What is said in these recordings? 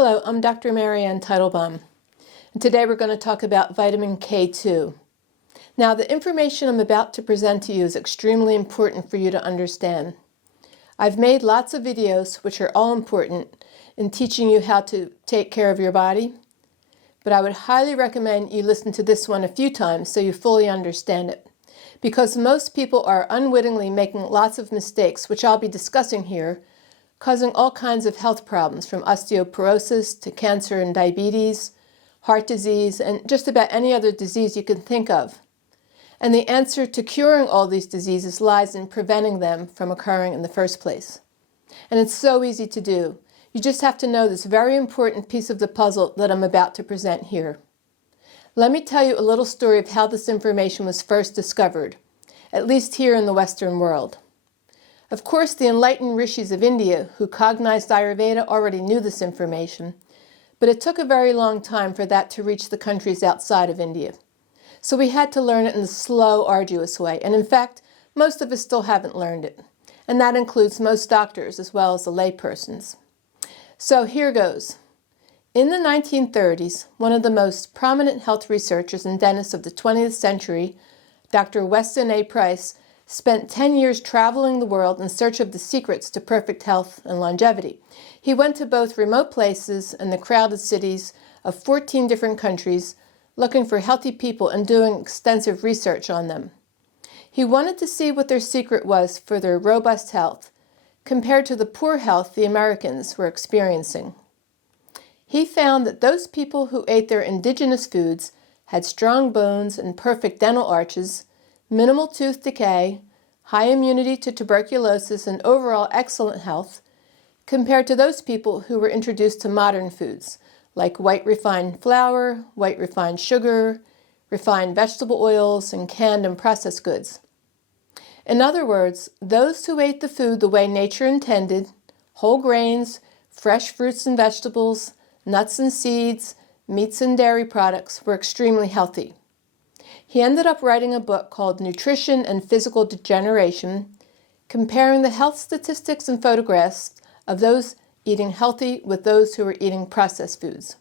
Hello, I'm Dr. Mary Ann Teitelbaum, and today we're going to talk about vitamin K2. Now, the information I'm about to present to you is extremely important for you to understand. I've made lots of videos, which are all important, in teaching you how to take care of your body, but I would highly recommend you listen to this one a few times so you fully understand it, because most people are unwittingly making lots of mistakes, which I'll be discussing here, causing all kinds of health problems from osteoporosis to cancer and diabetes, heart disease, and just about any other disease you can think of. And the answer to curing all these diseases lies in preventing them from occurring in the first place. And it's so easy to do. You just have to know this very important piece of the puzzle that I'm about to present here. Let me tell you a little story of how this information was first discovered, at least here in the Western world. Of course, the enlightened rishis of India who cognized Ayurveda already knew this information, but it took a very long time for that to reach the countries outside of India. So we had to learn it in the slow, arduous way, and in fact, most of us still haven't learned it, and that includes most doctors as well as the laypersons. So here goes. In the 1930s, one of the most prominent health researchers and dentists of the 20th century, Dr. Weston Price, spent 10 years traveling the world in search of the secrets to perfect health and longevity. He went to both remote places and the crowded cities of 14 different countries, looking for healthy people and doing extensive research on them. He wanted to see what their secret was for their robust health, compared to the poor health the Americans were experiencing. He found that those people who ate their indigenous foods had strong bones and perfect dental arches, minimal tooth decay, high immunity to tuberculosis, and overall excellent health, compared to those people who were introduced to modern foods, like white refined flour, white refined sugar, refined vegetable oils, and canned and processed goods. In other words, those who ate the food the way nature intended, whole grains, fresh fruits and vegetables, nuts and seeds, meats and dairy products, were extremely healthy. He ended up writing a book called Nutrition and Physical Degeneration, comparing the health statistics and photographs of those eating healthy with those who were eating processed foods.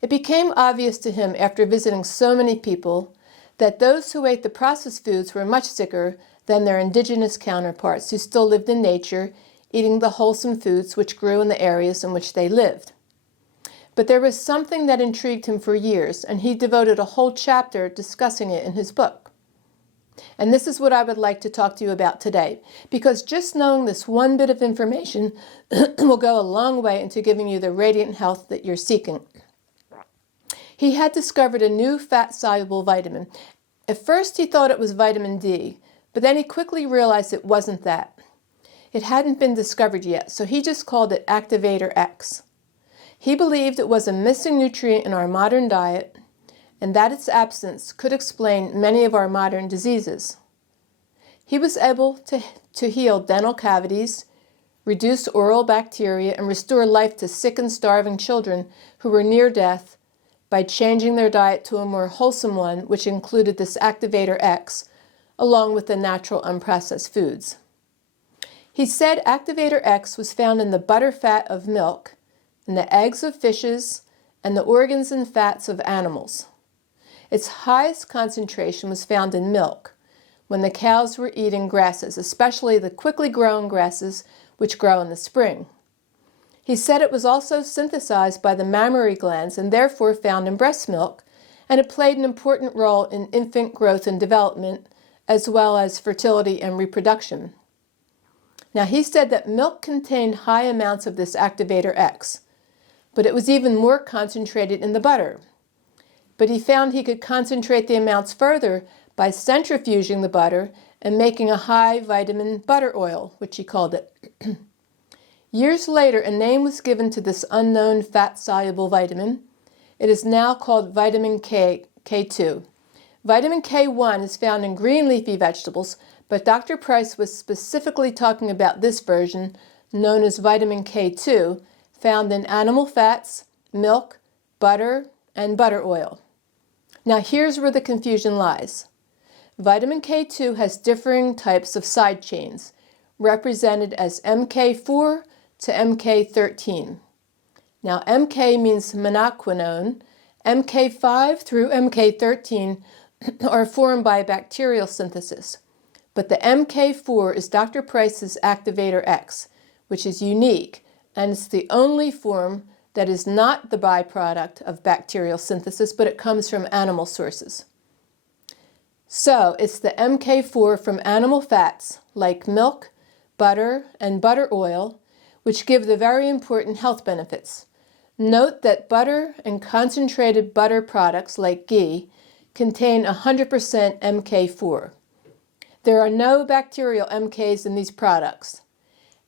It became obvious to him after visiting so many people that those who ate the processed foods were much sicker than their indigenous counterparts who still lived in nature, eating the wholesome foods which grew in the areas in which they lived. But there was something that intrigued him for years, and he devoted a whole chapter discussing it in his book. And this is what I would like to talk to you about today, because just knowing this one bit of information will go a long way into giving you the radiant health that you're seeking. He had discovered a new fat-soluble vitamin. At first he thought it was vitamin D, but then he quickly realized it wasn't that. It hadn't been discovered yet, so he just called it Activator X. He believed it was a missing nutrient in our modern diet, and that its absence could explain many of our modern diseases. He was able to heal dental cavities, reduce oral bacteria, and restore life to sick and starving children who were near death by changing their diet to a more wholesome one, which included this Activator X, along with the natural unprocessed foods. He said Activator X was found in the butter fat of milk, in the eggs of fishes, and the organs and fats of animals. Its highest concentration was found in milk, when the cows were eating grasses, especially the quickly growing grasses which grow in the spring. He said it was also synthesized by the mammary glands and therefore found in breast milk, and it played an important role in infant growth and development, as well as fertility and reproduction. Now, he said that milk contained high amounts of this Activator X, but it was even more concentrated in the butter. But he found he could concentrate the amounts further by centrifuging the butter and making a high vitamin butter oil, which he called it. Years later, a name was given to this unknown fat-soluble vitamin. It is now called vitamin K2. Vitamin K1 is found in green leafy vegetables, but Dr. Price was specifically talking about this version, known as vitamin K2, found in animal fats, milk, butter, and butter oil. Now here's where the confusion lies. Vitamin K2 has differing types of side chains, represented as MK4 to MK13. Now, MK means menaquinone. MK5 through MK13 are formed by bacterial synthesis. But the MK4 is Dr. Price's Activator X, which is unique, and it's the only form that is not the byproduct of bacterial synthesis, but it comes from animal sources. So it's the MK4 from animal fats like milk, butter, and butter oil, which give the very important health benefits. Note that butter and concentrated butter products like ghee contain 100% MK4. There are no bacterial MKs in these products.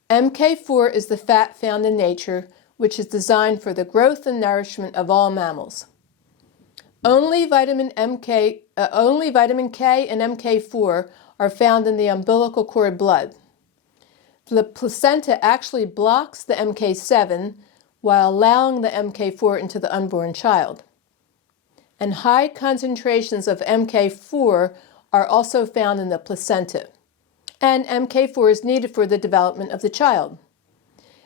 MK4 is the fat found in nature, which is designed for the growth and nourishment of all mammals. Only vitamin K and MK4 are found in the umbilical cord blood. The placenta actually blocks the MK7 while allowing the MK4 into the unborn child. And high concentrations of MK4 are also found in the placenta. And MK4 is needed for the development of the child.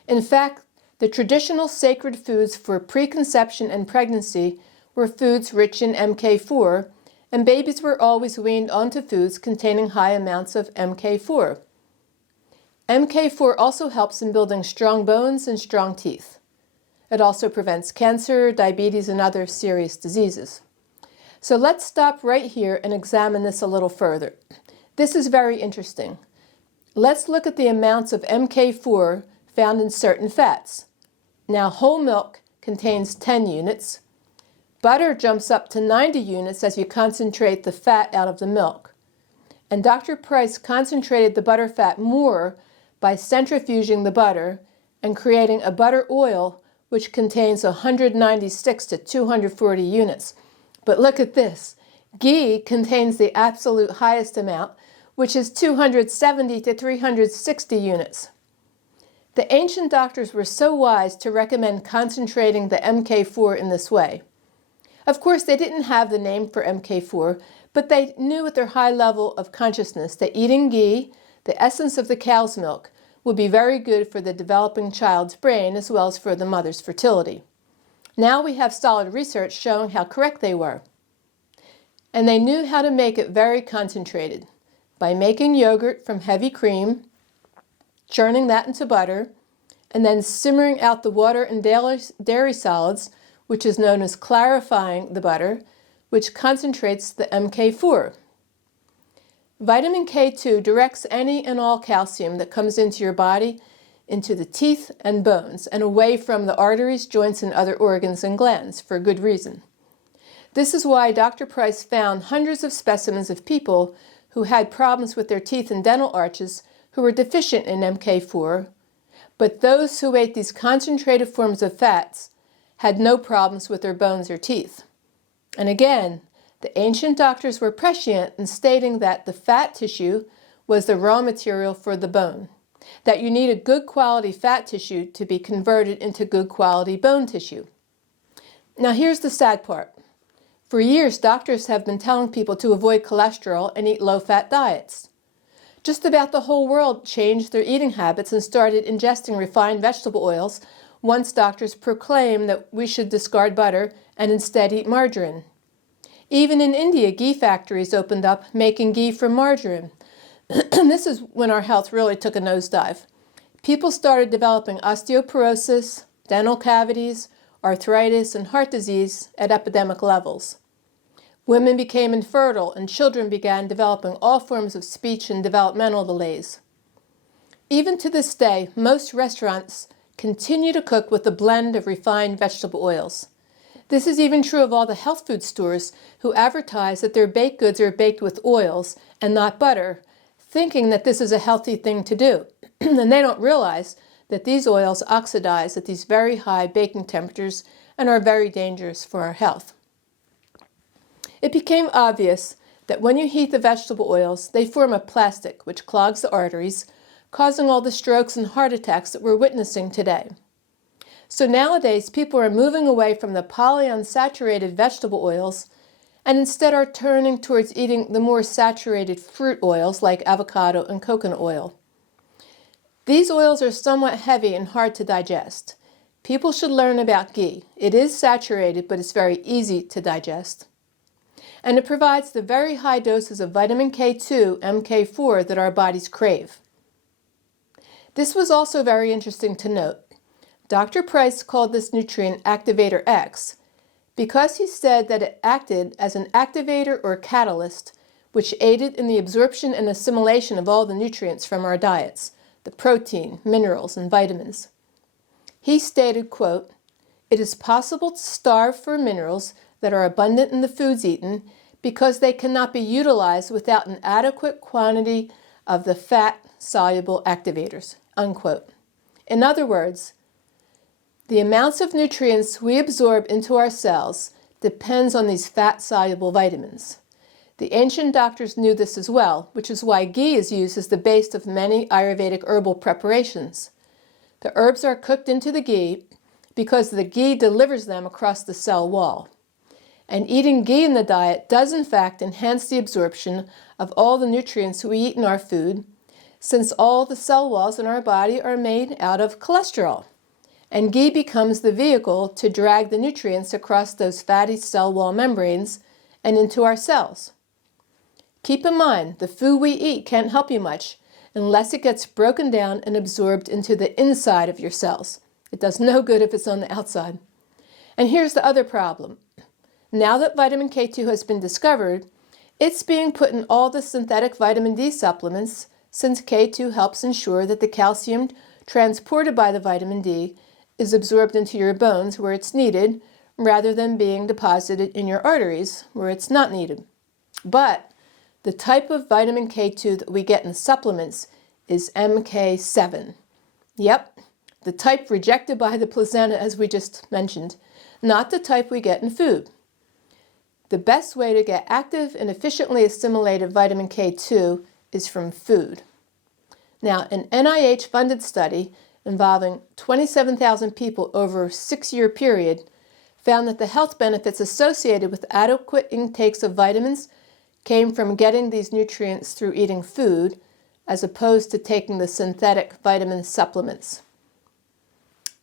In fact, the traditional sacred foods for preconception and pregnancy were foods rich in MK4, and babies were always weaned onto foods containing high amounts of MK4. MK4 also helps in building strong bones and strong teeth. It also prevents cancer, diabetes, and other serious diseases. So let's stop right here and examine this a little further. This is very interesting. Let's look at the amounts of MK4 found in certain fats. Now, whole milk contains 10 units. Butter jumps up to 90 units as you concentrate the fat out of the milk. And Dr. Price concentrated the butter fat more by centrifuging the butter and creating a butter oil which contains 196 to 240 units. But look at this. Ghee contains the absolute highest amount, which is 270 to 360 units. The ancient doctors were so wise to recommend concentrating the MK4 in this way. Of course, they didn't have the name for MK4, but they knew at their high level of consciousness that eating ghee, the essence of the cow's milk, would be very good for the developing child's brain as well as for the mother's fertility. Now we have solid research showing how correct they were. And they knew how to make it very concentrated by making yogurt from heavy cream, churning that into butter, and then simmering out the water and dairy solids, which is known as clarifying the butter, which concentrates the MK4. Vitamin K2 directs any and all calcium that comes into your body into the teeth and bones and away from the arteries, joints, and other organs and glands for good reason. This is why Dr. Price found hundreds of specimens of people who had problems with their teeth and dental arches who were deficient in MK4, but those who ate these concentrated forms of fats had no problems with their bones or teeth. And again, the ancient doctors were prescient in stating that the fat tissue was the raw material for the bone, that you need a good quality fat tissue to be converted into good quality bone tissue. Now here's the sad part. For years, doctors have been telling people to avoid cholesterol and eat low-fat diets. Just about the whole world changed their eating habits and started ingesting refined vegetable oils once doctors proclaimed that we should discard butter and instead eat margarine. Even in India, ghee factories opened up making ghee from margarine. This is when our health really took a nosedive. People started developing osteoporosis, dental cavities, arthritis, and heart disease at epidemic levels. Women became infertile and children began developing all forms of speech and developmental delays. Even to this day, most restaurants continue to cook with a blend of refined vegetable oils. This is even true of all the health food stores who advertise that their baked goods are baked with oils and not butter, thinking that this is a healthy thing to do. And they don't realize that these oils oxidize at these very high baking temperatures and are very dangerous for our health. It became obvious that when you heat the vegetable oils, they form a plastic which clogs the arteries, causing all the strokes and heart attacks that we're witnessing today. So nowadays, people are moving away from the polyunsaturated vegetable oils and instead are turning towards eating the more saturated fruit oils like avocado and coconut oil. These oils are somewhat heavy and hard to digest. people should learn about ghee. It is saturated, but it's very easy to digest. And it provides the very high doses of vitamin K2, MK4 that our bodies crave. This was also very interesting to note. Dr. Price called this nutrient Activator X because he said that it acted as an activator or catalyst which aided in the absorption and assimilation of all the nutrients from our diets, the protein, minerals, and vitamins. He stated, quote, "It is possible to starve for minerals that are abundant in the foods eaten because they cannot be utilized without an adequate quantity of the fat-soluble activators," unquote. In other words, the amounts of nutrients we absorb into our cells depends on these fat-soluble vitamins. The ancient doctors knew this as well, which is why ghee is used as the base of many Ayurvedic herbal preparations. The herbs are cooked into the ghee because the ghee delivers them across the cell wall. And eating ghee in the diet does in fact enhance the absorption of all the nutrients we eat in our food, since all the cell walls in our body are made out of cholesterol. And ghee becomes the vehicle to drag the nutrients across those fatty cell wall membranes and into our cells. Keep in mind, the food we eat can't help you much unless it gets broken down and absorbed into the inside of your cells. It does no good if it's on the outside. And here's the other problem. Now that vitamin K2 has been discovered, it's being put in all the synthetic vitamin D supplements, since K2 helps ensure that the calcium transported by the vitamin D is absorbed into your bones where it's needed, rather than being deposited in your arteries where it's not needed. But the type of vitamin K2 that we get in supplements is MK7. Yep, the type rejected by the placenta, as we just mentioned, not the type we get in food. The best way to get active and efficiently assimilated vitamin K2 is from food. Now, an NIH-funded study involving 27,000 people over a 6-year period found that the health benefits associated with adequate intakes of vitamins came from getting these nutrients through eating food as opposed to taking the synthetic vitamin supplements.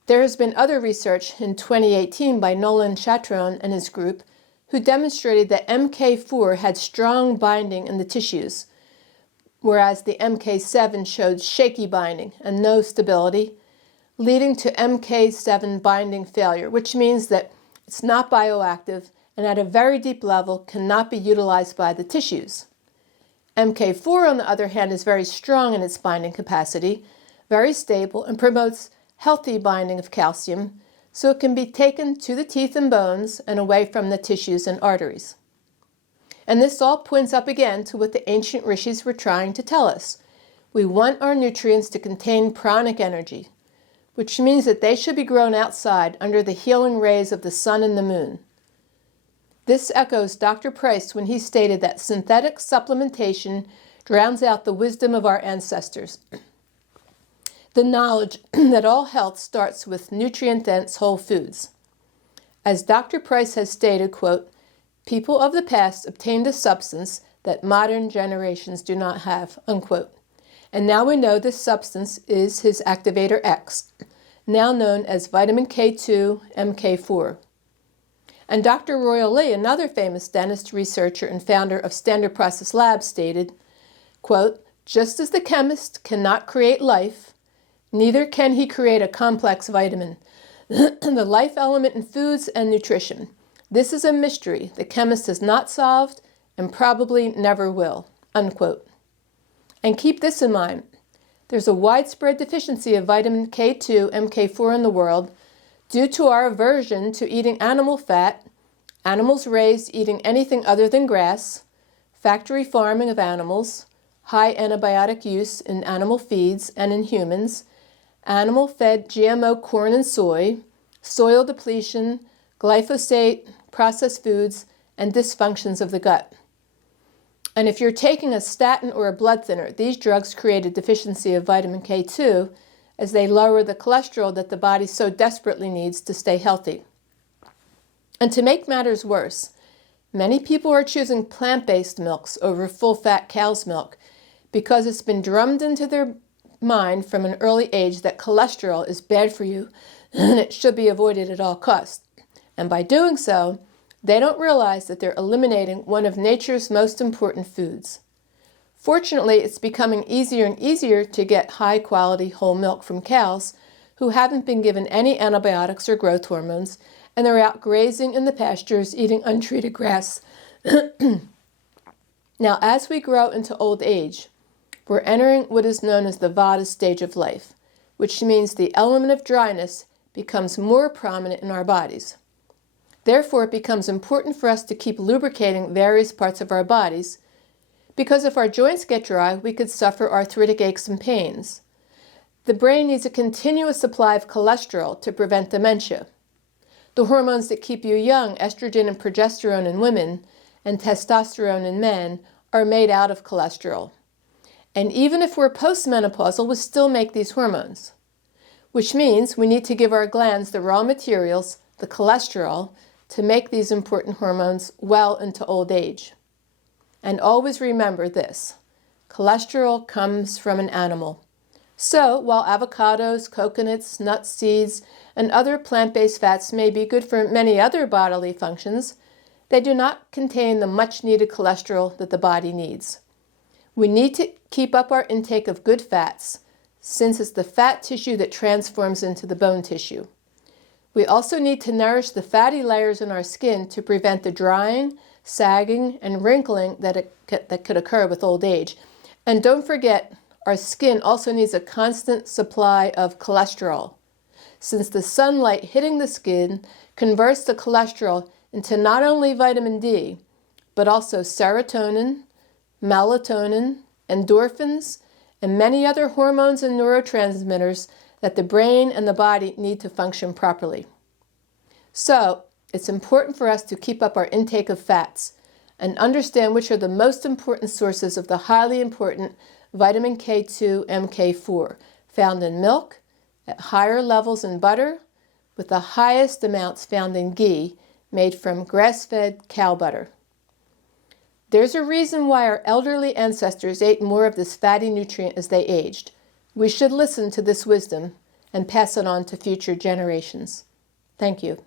There has been other research in 2018 by Nolan Chatron and his group who demonstrated that MK4 had strong binding in the tissues, whereas the MK7 showed shaky binding and no stability, leading to MK7 binding failure, which means that it's not bioactive and at a very deep level cannot be utilized by the tissues. MK4, on the other hand, is very strong in its binding capacity, very stable, and promotes healthy binding of calcium, so it can be taken to the teeth and bones and away from the tissues and arteries. And this all points up again to what the ancient rishis were trying to tell us. We want our nutrients to contain pranic energy, which means that they should be grown outside under the healing rays of the sun and the moon. This echoes Dr. Price when he stated that synthetic supplementation drowns out the wisdom of our ancestors. The knowledge that all health starts with nutrient-dense whole foods. As Dr. Price has stated, quote, "People of the past obtained a substance that modern generations do not have," unquote. And now we know this substance is his Activator X, now known as vitamin K2, MK4. And Dr. Royal Lee, another famous dentist, researcher, and founder of Standard Process Labs, stated, quote, "Just as the chemist cannot create life, neither can he create a complex vitamin, the life element in foods and nutrition. This is a mystery the chemist has not solved and probably never will," unquote. And keep this in mind. There's a widespread deficiency of vitamin K2, MK4 in the world due to our aversion to eating animal fat, animals raised eating anything other than grass, factory farming of animals, high antibiotic use in animal feeds and in humans, animal-fed GMO corn and soy, soil depletion, glyphosate, processed foods, and dysfunctions of the gut. And if you're taking a statin or a blood thinner, these drugs create a deficiency of vitamin K2 as they lower the cholesterol that the body so desperately needs to stay healthy. And to make matters worse, many people are choosing plant-based milks over full-fat cow's milk because it's been drummed into their mind from an early age that cholesterol is bad for you and it should be avoided at all costs. And by doing so, they don't realize that they're eliminating one of nature's most important foods. Fortunately, it's becoming easier and easier to get high-quality whole milk from cows who haven't been given any antibiotics or growth hormones, and they're out grazing in the pastures eating untreated grass. Now, as we grow into old age, we're entering what is known as the Vata stage of life, which means the element of dryness becomes more prominent in our bodies. Therefore, it becomes important for us to keep lubricating various parts of our bodies, because if our joints get dry, we could suffer arthritic aches and pains. The brain needs a continuous supply of cholesterol to prevent dementia. The hormones that keep you young, estrogen and progesterone in women, and testosterone in men, are made out of cholesterol. And even if we're postmenopausal, we still make these hormones, which means we need to give our glands the raw materials, the cholesterol, to make these important hormones well into old age. And always remember this: cholesterol comes from an animal. So, while avocados, coconuts, nuts, seeds, and other plant-based fats may be good for many other bodily functions, they do not contain the much-needed cholesterol that the body needs. We need to keep up our intake of good fats, since it's the fat tissue that transforms into the bone tissue. We also need to nourish the fatty layers in our skin to prevent the drying, sagging, and wrinkling that could occur with old age. And don't forget, our skin also needs a constant supply of cholesterol, since the sunlight hitting the skin converts the cholesterol into not only vitamin D, but also serotonin, melatonin, endorphins, and many other hormones and neurotransmitters that the brain and the body need to function properly. So, it's important for us to keep up our intake of fats and understand which are the most important sources of the highly important vitamin K2, MK4, found in milk, at higher levels in butter, with the highest amounts found in ghee, made from grass-fed cow butter. There's a reason why our elderly ancestors ate more of this fatty nutrient as they aged. We should listen to this wisdom and pass it on to future generations. Thank you.